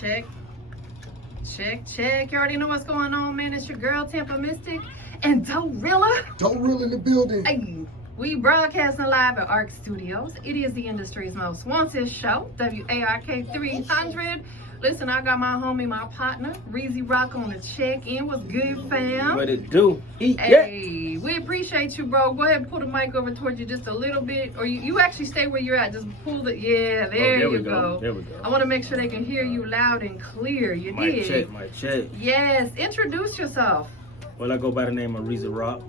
Check. You already know what's going on, man. It's your girl, TampaMystic and Doerilla. Doerilla in the building. Hey, we broadcasting live at ARC Studios. It is the industry's most wanted show, WARK 300. Listen, I got my homie, my partner, Reezie Roc on the check-in. What's good, fam? What it do? Hey, we appreciate you, bro. Go ahead and pull the mic over towards you just a little bit. Or you actually stay where you're at. Just pull it. Yeah, there you go. There we go. I want to make sure they can hear you loud and clear. You did. Mic check. Yes. Introduce yourself. Well, I go by the name of Reezie Roc,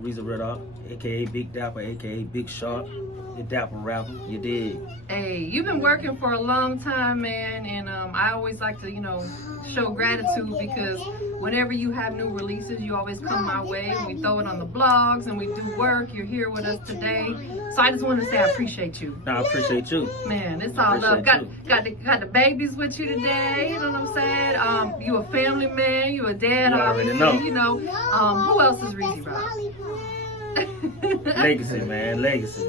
a.k.a. Big Dapper, a.k.a. Big Shark, the Dapper Rapper, you dig? Hey, you've been working for a long time, man, and I always like to, show gratitude because whenever you have new releases, you always come my way. We throw it on the blogs and we do work. You're here with us today. So I just want to say I appreciate you. No, I appreciate you. Man, it's all love. Got the babies with you today, you know what I'm saying? You a family man, you a dad, you already know. Who else is Reezie Roc? Legacy, man, legacy.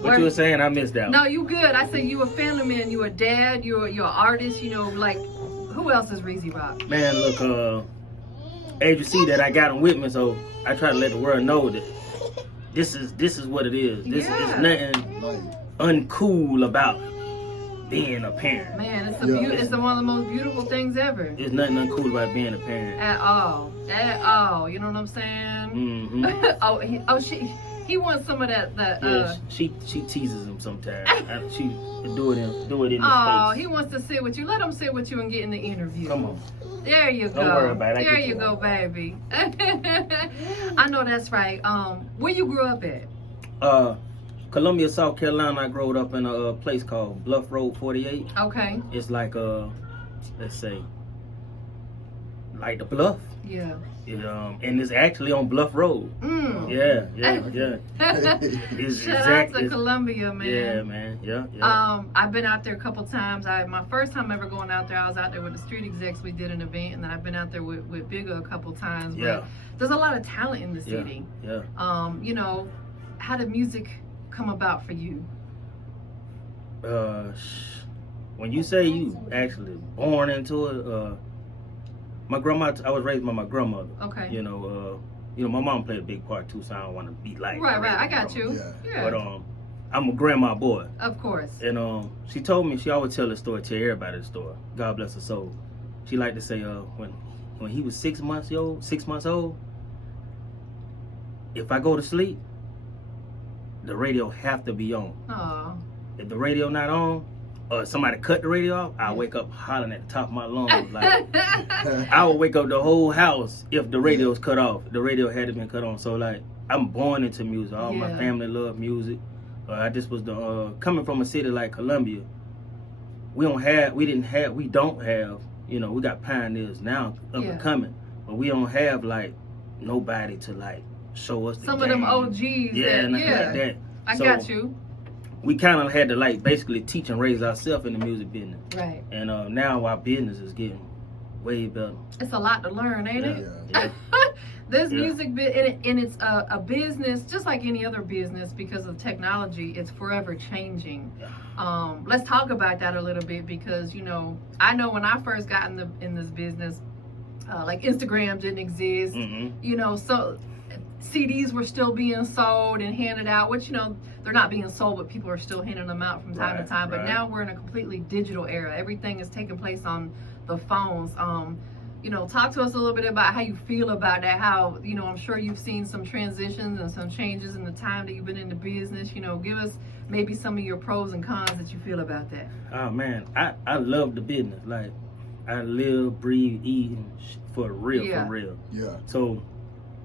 What you were saying, I missed that. No, you good. I said you a family man, you a dad, you're an artist, like, who else is Reezie Roc? Man, look, as you see that I got him with me, so I try to let the world know that this is what it is. This is nothing uncool about being a parent. Man, it's one of the most beautiful things ever. There's nothing uncool about being a parent. At all. You know what I'm saying? Mm-hmm. He wants some of that. She teases him sometimes. She do it in his face. He wants to sit with you. Let him sit with you and get in the interview. Come on. There you go. Don't worry about it. There you go, baby. I know that's right. Where you grew up at? Columbia, South Carolina. I grew up in a place called Bluff Road 48. Okay. It's like let's say, like the Bluff. Yeah. And it's actually on Bluff Road. Yeah. Shout out to Columbia, man. Yeah, man. Yeah. I've been out there a couple times. My first time ever going out there, I was out there with the street execs. We did an event, and then I've been out there with Bigger a couple times. But there's a lot of talent in the city. Yeah. How did music come about for you? When you say you actually born into it, my grandma, I was raised by my grandmother. Okay. My mom played a big part too, so I don't want to be like right. I got you. Yeah. But I'm a grandma boy. Of course. And she told me, she always tell the story, tell everybody the story. God bless her soul. She liked to say, when he was 6 months old, if I go to sleep, the radio have to be on. Aww. If the radio not on, or somebody cut the radio off, I wake up hollering at the top of my lungs. Like, I would wake up the whole house if the radio's cut off. The radio had to been cut on. So like, I'm born into music. All my family love music. I just was coming from a city like Columbia. We don't have. We got pioneers now up and coming, but we don't have like nobody to like show us the some game. of them OGs. Like that. I got you. We kind of had to like basically teach and raise ourselves in the music business. Right. And now our business is getting way better. It's a lot to learn, ain't it? Yeah. This music and it's a business just like any other business because of technology. It's forever changing. Let's talk about that a little bit because I know when I first got in this business, like Instagram didn't exist. So CDs were still being sold and handed out, which they're not being sold, but people are still handing them out from time to time. But now we're in a completely digital era. Everything is taking place on the phones. Talk to us a little bit about how you feel about that. How I'm sure you've seen some transitions and some changes in the time that you've been in the business. Give us maybe some of your pros and cons that you feel about that. Oh man, I love the business. Like I live, breathe, eat for real. Yeah. So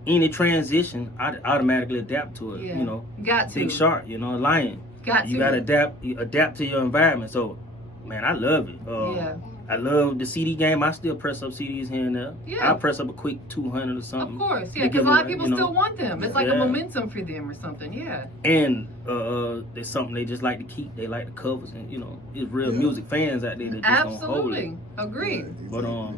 any transition, I automatically adapt to it. Got to. Big shark, lion. You gotta adapt to your environment. So, man, I love it. I love the CD game. I still press up CDs here and there. Yeah. I press up a quick 200 or something. Of course, because a lot of people still want them. It's like a momentum for them or something. Yeah. And there's something they just like to keep. They like the covers, and it's real music fans out there that just don't hold it. Agree. But as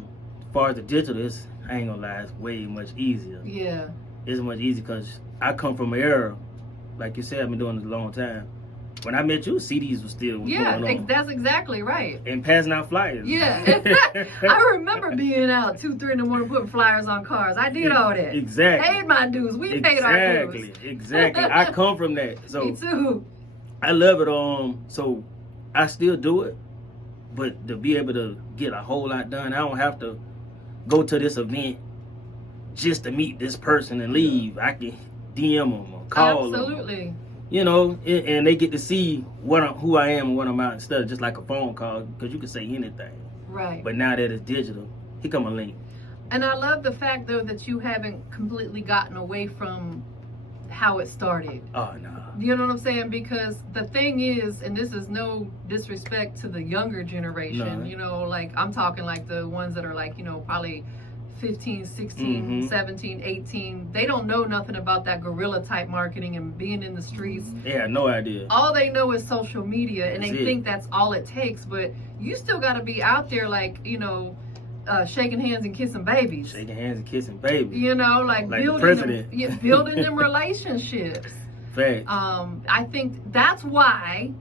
far as the digital, I ain't gonna lie, it's way much easier. Yeah. It's much easier because I come from an era, like you said, I've been doing this a long time. When I met you, CDs was still going on. That's exactly right. And passing out flyers. Yeah. I remember being out 2, 3 in the morning putting flyers on cars. I did all that. Exactly. Paid my dues. We paid our dues. Exactly. I come from that. So Me too. I love it. So I still do it, but to be able to get a whole lot done, I don't have to go to this event just to meet this person and leave. I can DM them or call them. Absolutely. You know, and they get to see who I am and what I'm out instead of just like a phone call, because you can say anything. Right. But now that it's digital, here come a link. And I love the fact, though, that you haven't completely gotten away from how it started. Oh, no. You know what I'm saying? Because the thing is, and this is no disrespect to the younger generation, No. you know, like I'm talking like the ones that are like, you know, probably 15, 16, 17, 18. They don't know nothing about that guerrilla type marketing and being in the streets. Yeah, no idea. All they know is social media, and That's they it. think that's all it takes. But you still got to be out there, like, you know, shaking hands and kissing babies. Shaking hands and kissing babies. You know, like the building president. them, building them relationships. Fact. I think that's why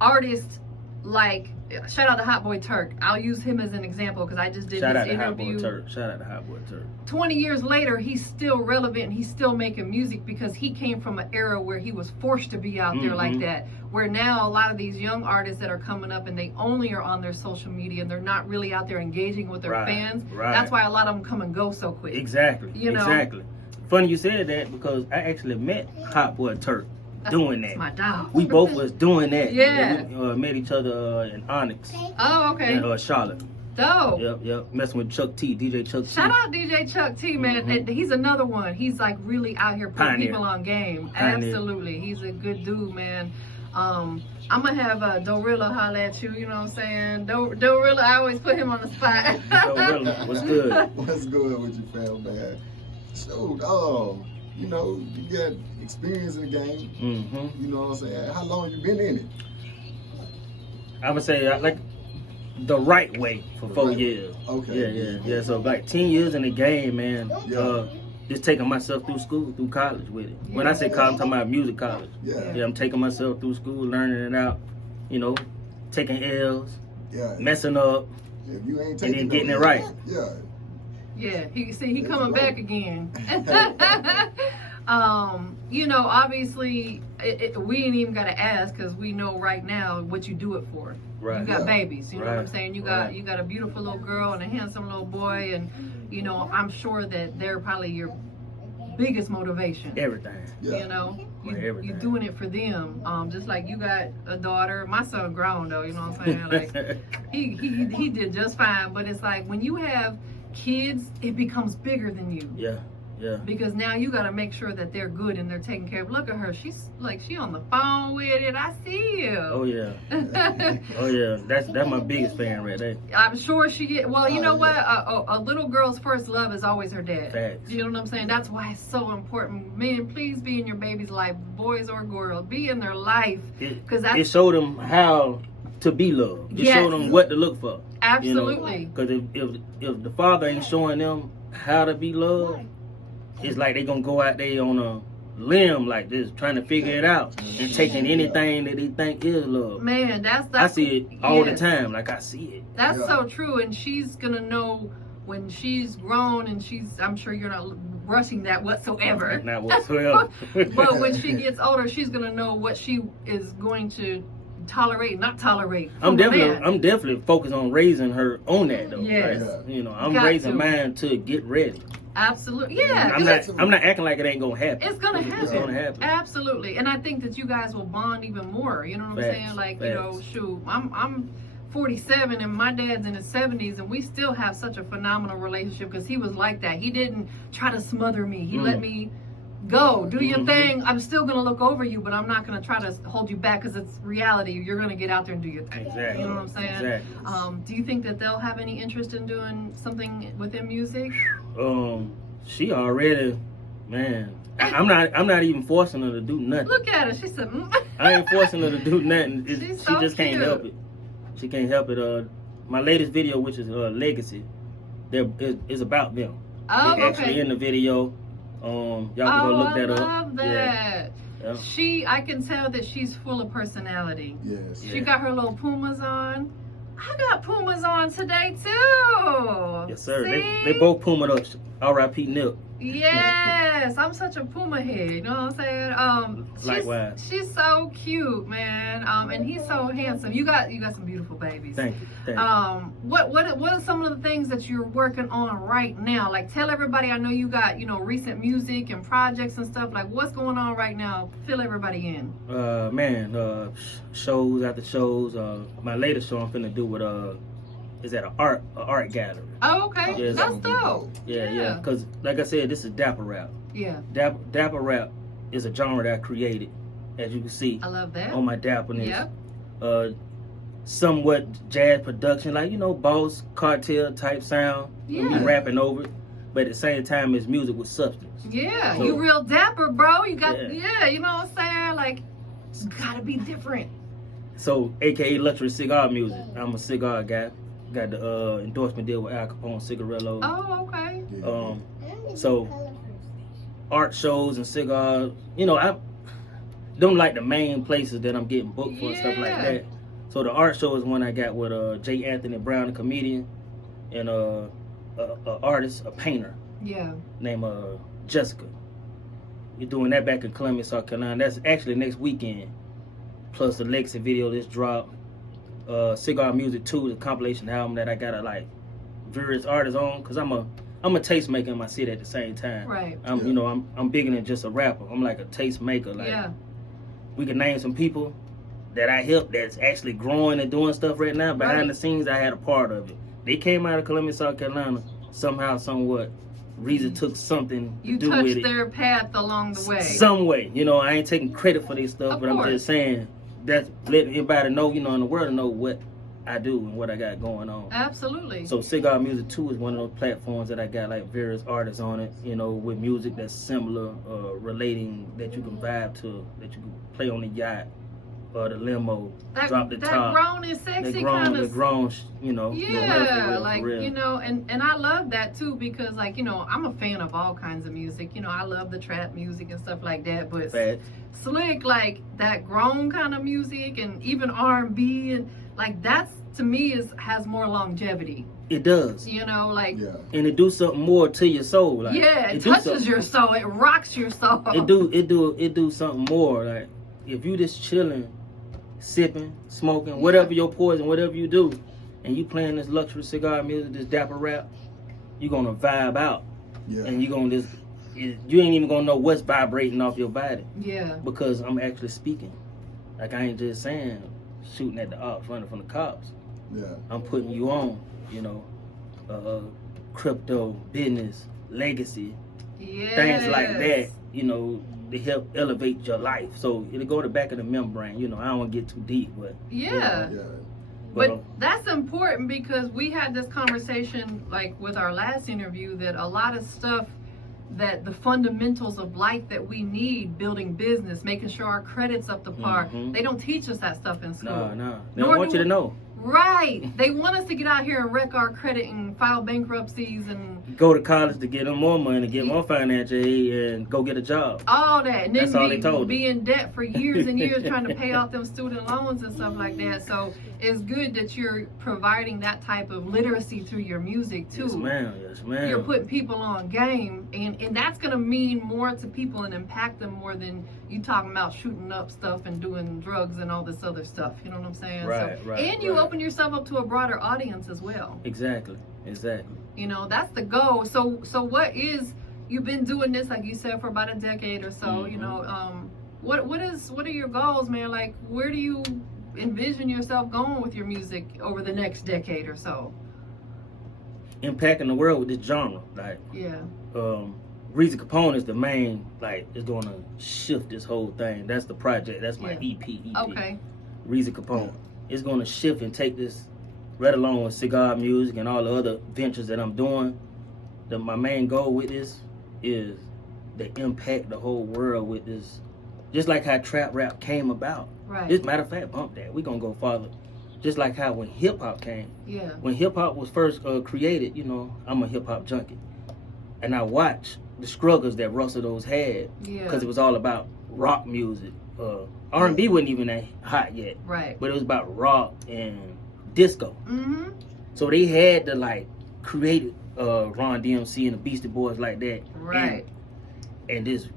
artists like, shout out to Hot Boy Turk. I'll use him as an example because I just did Shout this out to Hot interview. Boy Turk. Shout out to Hot Boy Turk. 20 years later, he's still relevant and he's still making music because he came from an era where he was forced to be out there like that. Where now a lot of these young artists that are coming up and they only are on their social media and they're not really out there engaging with their fans. Right. That's why a lot of them come and go so quick. Exactly. You know? Exactly. Funny you said that because I actually met Hot Boy Turk doing that. That's my dog. We both was doing that. Yeah. We met each other in Onyx Oh, okay. and Charlotte. Dope. Yep. Messing with Chuck T, DJ Chuck T. Shout out DJ Chuck T, man. And he's another one. He's like really out here putting Pioneer. people on game. Pioneer. Absolutely. He's a good dude, man. I'm gonna have Doerilla holler at you, you know what I'm saying? Doerilla, I always put him on the spot. Doerilla, what's good? What's good with you, fam, man? Shoot, you know, you got experience in the game. You know what I'm saying? How long you been in it? I would say like the right way for The 4 right way. years. Okay. Yeah. So like 10 years in the game, man. Yeah. Just taking myself through school, through college with it. When I say college, I'm talking about music college. Yeah. I'm taking myself through school, learning it out, you know, taking L's, Yeah. messing up, If you ain't and taking then no getting it L's, right. Yeah. Yeah, he That's coming right. back again. You know, obviously, we ain't even got to ask because we know right now what you do it for. Right. You got Yeah. babies, you know what I'm Right. saying? You Right. got a beautiful little girl and a handsome little boy, and you know, I'm sure that they're probably your biggest motivation. Everything. Yeah. You know, For everything. you're doing it for them. Just like you got a daughter. My son grown though, you know what I'm saying? Like he did just fine. But it's like when you have kids, it becomes bigger than you. Yeah. Because now you got to make sure that they're good and they're taken care of. Look at her. She's like, she on the phone with it. I see you. Oh yeah. Oh yeah. That's my biggest fan right there. I'm sure she get. Well, you know what? A little girl's first love is always her dad. Facts. You know what I'm saying? That's why it's so important. Men, please be in your baby's life, boys or girls. Be in their life, because It showed them how to be loved. It Yes. showed them what to look for. absolutely. Because if the father ain't showing them how to be loved, it's like they gonna go out there on a limb like this, trying to figure it out and taking anything that they think is love. Man, that's I see it all the yes. time. Like I see it. That's Yeah. so true, and she's gonna know when she's grown, and I'm sure you're not rushing that whatsoever. Not whatsoever. But when she gets older, she's gonna know what she is going to tolerate, not tolerate. I'm from a man. definitely focused on raising her on that though. Yes. Like, you know, I'm Got raising to. mine to get ready. Absolutely, yeah. I'm not acting like it ain't gonna happen. It's gonna happen. It's gonna happen. Absolutely, and I think that you guys will bond even more. You know what I'm Facts, saying? Like, facts. you know, shoot, I'm 47 and my dad's in his 70s, and we still have such a phenomenal relationship because he was like that. He didn't try to smother me. He let me go, do your thing. I'm still gonna look over you, but I'm not gonna try to hold you back because it's reality. You're gonna get out there and do your thing. Exactly. You know what I'm saying? Exactly. Do you think that they'll have any interest in doing something within music? She already, man. I'm not even forcing her to do nothing. Look at her. She said, I ain't forcing her to do nothing. She's She so just can't cute. help it. She can't help it. My latest video, which is Legacy, is about them. Oh, They actually okay. in the video. Y'all can go look that I up. love that. Yeah. I can tell that she's full of personality. Yes. She got her little Pumas on. I got Pumas on today too. Yes, sir. See? They both Puma up. R.I.P. Nip. Yes, I'm such a Puma head. You know what I'm saying? Likewise. She's so cute, man. And he's so handsome. You got some beautiful babies. Thank you. What are some of the things that you're working on right now? Like, tell everybody. I know you got recent music and projects and stuff. Like, what's going on right now? Fill everybody in. Shows after shows. My latest show I'm finna do with is at an art gallery. Oh, okay. Yeah, That's dope. Yeah. Because like I said, this is Dapper Rap. Yeah. Dapper Rap is a genre that I created, as you can see. I love that. On my dapperness. Yep. Somewhat jazz production, like boss cartel type sound. Yeah. And we rapping over it, but at the same time, it's music with substance. Yeah. So, you real dapper, bro. You got Yeah. you know what I'm saying? Like, it's gotta be different. So, AKA luxury cigar music. I'm a cigar guy. Got the endorsement deal with Al Capone Cigarillo. Oh, okay. So art shows and cigars, I don't like the main places that I'm getting booked for and stuff like that. So the art show is one I got with J. Anthony Brown, a comedian, and a artist, a painter. Yeah. Named Jessica. We're doing that back in Columbia, South Carolina. That's actually next weekend. Plus the Lexi video just dropped. Cigar Music 2, the compilation album that I gotta like various artists on, cause I'm a tastemaker in my city at the same time. Right. I'm bigger than just a rapper. I'm like a tastemaker. Like we can name some people that I helped that's actually growing and doing stuff right now. Behind the scenes, I had a part of it. They came out of Columbia, South Carolina. Somehow, somewhat, Reezie took something to do with it. You touched their path along the way. Some way. I ain't taking credit for this stuff, but I'm just saying. That's letting everybody know, in the world to know what I do and what I got going on. Absolutely. So Cigar Music 2 is one of those platforms that I got like various artists on it, with music that's similar, relating, that you can vibe to, that you can play on the yacht or the limo, drop the top. That grown and sexy kind of. Yeah, like, and I love that too because like, I'm a fan of all kinds of music. I love the trap music and stuff like that, but Slick, like that grown kind of music and even R&B and like that's to me has more longevity. It does. Like and it do something more to your soul. Like it touches your soul. It rocks your soul. It do something more. Like if you just chilling, sipping, smoking, whatever your poison, whatever you do, and you playing this luxury cigar music, this Dapper Rap, you're gonna vibe out. Yeah. And you're gonna you ain't even gonna know what's vibrating off your body. Yeah. Because I'm actually speaking. Like I ain't just saying shooting at the ops, running from the cops. Yeah. I'm putting you on, crypto, business, legacy, things like that, to help elevate your life. So it'll go to the back of the membrane. I don't want to get too deep, but But that's important because we had this conversation like with our last interview that a lot of stuff that the fundamentals of life that we need, building business, making sure our credit's up to par, they don't teach us that stuff in school. No. They don't want you to know. Right. They want us to get out here and wreck our credit and file bankruptcies and go to college to get them more money, get more financial aid, and go get a job. All that. And that's all they told be in debt for years and years trying to pay off them student loans and stuff like that. So it's good that you're providing that type of literacy through your music too. Yes, ma'am. Yes, ma'am. You're putting people on game, and that's gonna mean more to people and impact them more than you talking about shooting up stuff and doing drugs and all this other stuff. You know what I'm saying? Right. And you open yourself up to a broader audience as well. Exactly. That's the goal. So what is, you've been doing this like you said for about a decade or so. What are your goals, man? Like where do you envision yourself going with your music over the next decade or so? Impacting the world with this genre, like Reezie Capone is the main, like, is going to shift this whole thing. That's the project. That's my EP. Okay. Reezie Capone. It's going to shift and take this right along with cigar music and all the other ventures that I'm doing. My main goal with this is to impact the whole world with this. Just like how trap rap came about. Right. As a matter of fact, bump that. We're going to go farther. Just like how when hip hop came. Yeah. When hip hop was first created, I'm a hip hop junkie. And I watch the struggles that Russell those had, because it was all about rock music. R&B wasn't even that hot yet, right? But it was about rock and disco. Mm-hmm. So they had to like create Ron DMC and the Beastie Boys like that, right? And just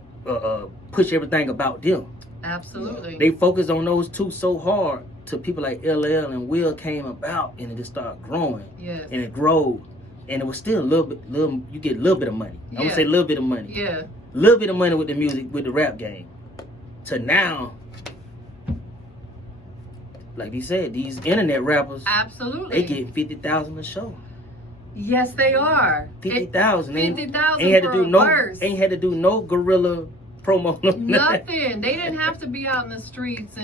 push everything about them. Absolutely. They focused on those two so hard till people like LL and Will came about, and it just started growing. Yes. And it grew, and it was still a little bit. You get a little bit of money. I'm gonna say a little bit of money. Yeah. A little bit of money with the music, with the rap game. To now, like he said, these internet rappers, absolutely, they get 50,000 a show. Yes, they are. 50,000. 50,000 ain't had to for do a no. verse. Ain't had to do no guerrilla promo. Nothing. They didn't have to be out in the streets,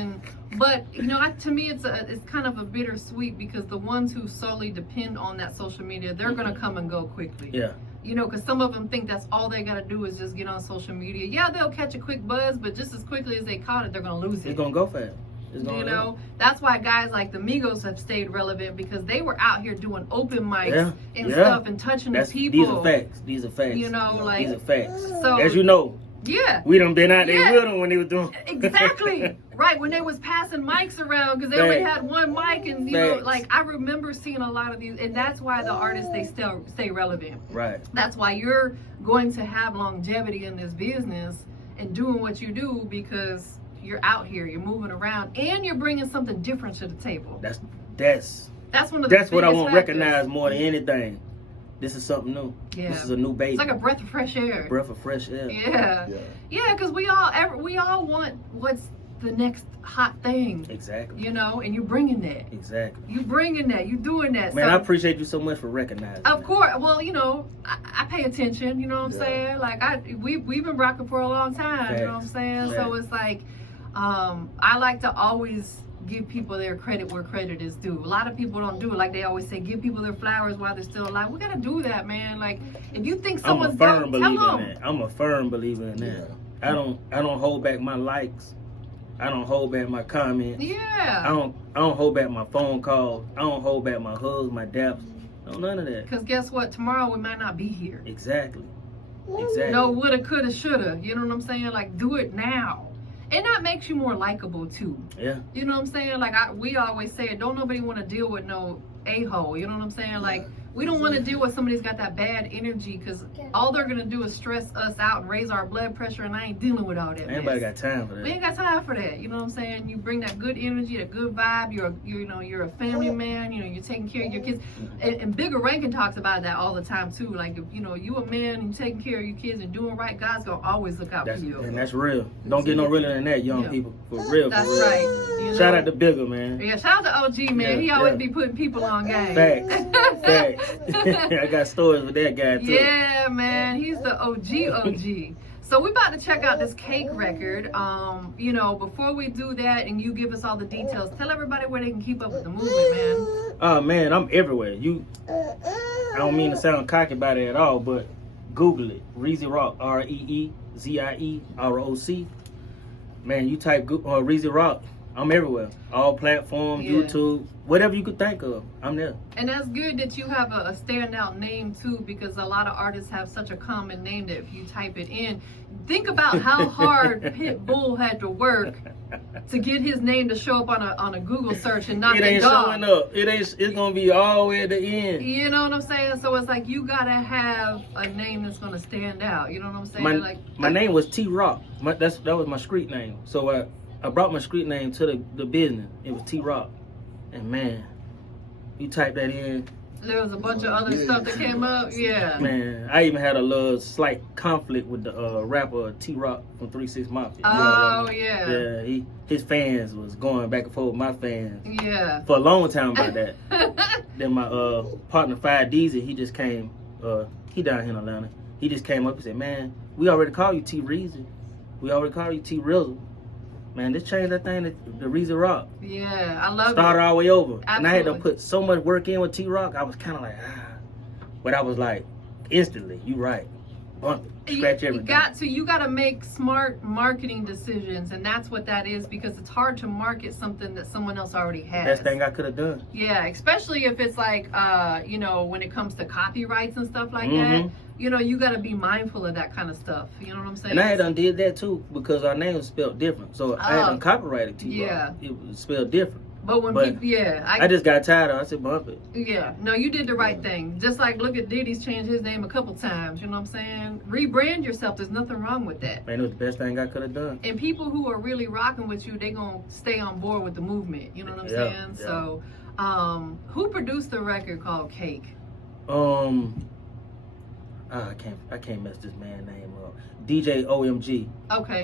but you know, to me, it's kind of a bittersweet, because the ones who solely depend on that social media, they're gonna come and go quickly. Yeah. You know, because some of them think that's all they gotta do is just get on social media. Yeah, they'll catch a quick buzz, but just as quickly as they caught it, they're gonna lose it. It's gonna go fast. You know, that's why guys like the Migos have stayed relevant, because they were out here doing open mics and stuff and touching the people. These are facts. These are facts. You know, like, these are facts. So, as you know, we done been out there with them when they were doing exactly right, when they was passing mics around, because they only had one mic, and you know, like, I remember seeing a lot of these, and that's why the artists, they still stay relevant. Right. That's why you're going to have longevity in this business and doing what you do, because you're out here, you're moving around, and you're bringing something different to the table. That's one of the what I want to factors. recognize more than anything. This is something new. Yeah. This is a new baby. It's like a breath of fresh air. Breath of fresh air. Yeah, because we all want what's the next hot thing. Exactly. You know, and you're bringing that. Exactly. You bringing that. You doing that. Man, so, I appreciate you so much for recognizing. Of course. Well, you know, I pay attention. You know what I'm saying? Like, we've been rocking for a long time. Facts. You know what I'm saying? Facts. So it's like, I like to always give people their credit where credit is due. A lot of people don't do it. Like they always say, give people their flowers while they're still alive. We gotta do that, man. Like, if you think someone's I'm a firm believer tell in them. that. I'm a firm believer in that. I don't hold back my likes. I don't hold back my comments. Yeah. I don't hold back my phone calls. I don't hold back my hugs, my daps. No, none of that. Because guess what? Tomorrow we might not be here. Exactly. Exactly. No woulda, coulda, shoulda. You know what I'm saying? Like, do it now. And that makes you more likable too. Yeah. You know what I'm saying? Like, we always say, don't nobody want to deal with no a-hole. You know what I'm saying? Like, we don't want to deal with somebody who's got that bad energy, because all they're gonna do is stress us out and raise our blood pressure, and I ain't dealing with all that. Anybody got time for that? We ain't got time for that. You know what I'm saying? You bring that good energy, that good vibe. You're a family man. You know, you're taking care of your kids. And Bigger Rankin talks about that all the time too. Like, if you know you a man and you taking care of your kids and doing right, God's gonna always look out for you. And that's real. Don't get no realer than that, young people. For real. That's for real. right. You Shout know? out to Bigger, man. Yeah, shout out to OG, man. He always be putting people on game. Facts. Facts. I got stories with that guy too. Yeah, man. He's the OG. So we about to check out this Cake record. You know, before we do that and you give us all the details, tell everybody where they can keep up with the movement, man. Oh man, I'm everywhere. I don't mean to sound cocky about it at all, but Google it. Reezie Roc, ReezieRoc. Man, you type Reezie Roc, I'm everywhere. All platforms, YouTube, whatever you could think of, I'm there. And that's good that you have a standout name too, because a lot of artists have such a common name that if you type it in, think about how hard Pitbull had to work to get his name to show up on a Google search and not it ain't dog. showing up. It's gonna be all the way at the end. You know what I'm saying? So it's like you gotta have a name that's gonna stand out. You know what I'm saying? My name was T Roc. That was my street name. So I brought my street name to the business. It was T Roc. And man, you type that in. There was a bunch of other stuff that came up. Yeah. Man, I even had a little slight conflict with the rapper T Roc from 3 6 Mafia. Oh yeah. Yeah, his fans was going back and forth with my fans. Yeah. For a long time about that. Then my partner 5Deezy, he just came. He down here in Atlanta. He just came up and said, "Man, we already call you T Reezy. We already call you T Rizzle. Man, just change that thing to Reezie Roc." Yeah, I love it. Started all the way over. Absolutely. And I had to put so much work in with T Roc. I was kind of like, But I was like, instantly, you right. Scratch everything. You got to make smart marketing decisions, and that's what that is, because it's hard to market something that someone else already has. Best thing I could have done. Yeah, especially if it's like, you know, when it comes to copyrights and stuff like that. you know, you got to be mindful of that kind of stuff. You know what I'm saying? And I had done did that too because our name was spelled different. So I had done copyrighted to you. Yeah. It was spelled different. But when people, yeah. I just got tired of it. I said, bump it. Yeah. No, you did the right thing. Just like, look at Diddy's changed his name a couple times. You know what I'm saying? Rebrand yourself. There's nothing wrong with that. Man, it was the best thing I could have done. And people who are really rocking with you, they going to stay on board with the movement. You know what I'm saying? Yeah. So, who produced the record called Cake? I can't mess this man's name up. DJ OMG. Okay.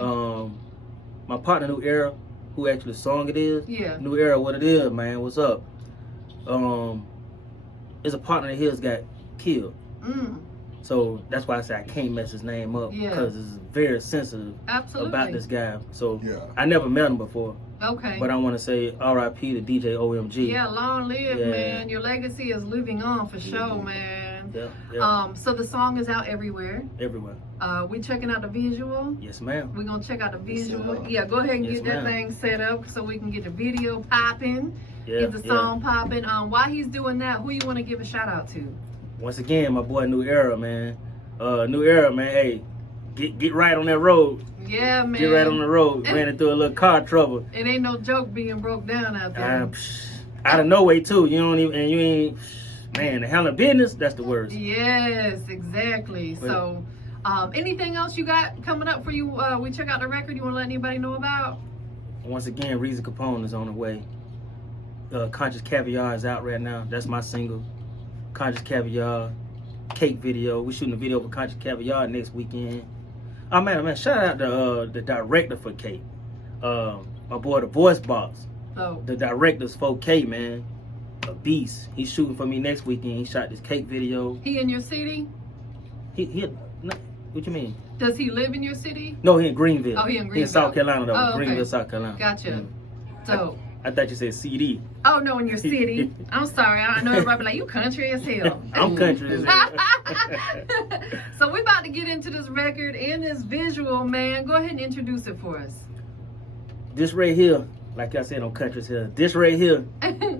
My partner New Era, who actually song it is. Yeah. New Era, what it is, man. What's up? It's a partner of his got killed. So that's why I say I can't mess his name up because it's very sensitive about this guy. So I never met him before. Okay. But I want to say R.I.P. to DJ OMG. Yeah, long live, man. Your legacy is living on for sure, man. Yeah. So the song is out everywhere. Everywhere. We checking out the visual. Yes, ma'am. We're gonna check out the visual. Yeah, go ahead and get that thing set up so we can get the video popping. Get the song popping. While he's doing that, who you want to give a shout out to? Once again, my boy New Era, man. New Era, man. Hey, get right on that road. Yeah, man. Get right on the road. Ran into a little car trouble. It ain't no joke being broke down out there. Out of no way too. You don't even, and you ain't. Man, the handle business, that's the worst. Yes, exactly. So, anything else you got coming up for you? We check out the record. You want to let anybody know about? Once again, Reezie Capone is on the way. Conscious Caviar is out right now. That's my single. Conscious Caviar, Cake video. We're shooting a video for Conscious Caviar next weekend. Oh man, shout out to the director for Cake. My boy, the Voice Box. Oh. The director's 4K, man. A beast. He's shooting for me next weekend. He shot this Cake video. He in your city? What you mean? Does he live in your city? No, he in Greenville. Oh, he in Greenville. He in South Carolina, though. Oh, okay. Greenville, South Carolina. Gotcha. So. I thought you said CD. Oh, no, in your city. I'm sorry. I know everybody be like, you country as hell. I'm country as hell. So we about to get into this record and this visual, man. Go ahead and introduce it for us. This right here, like I said on Country as Hell, this right here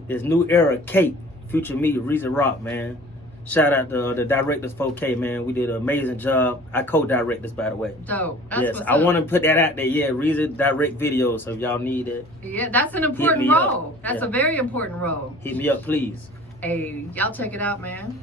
is New Era Cake, future me, Reezie Roc, man. Shout out to the directors 4K, man. We did an amazing job. I co-direct this, by the way. Dope. That's yes, I want to put that out there. Yeah, Reezie direct videos, so if y'all need it. Yeah, that's an important role. That's a very important role. Hit me up, please. Hey, y'all check it out, man.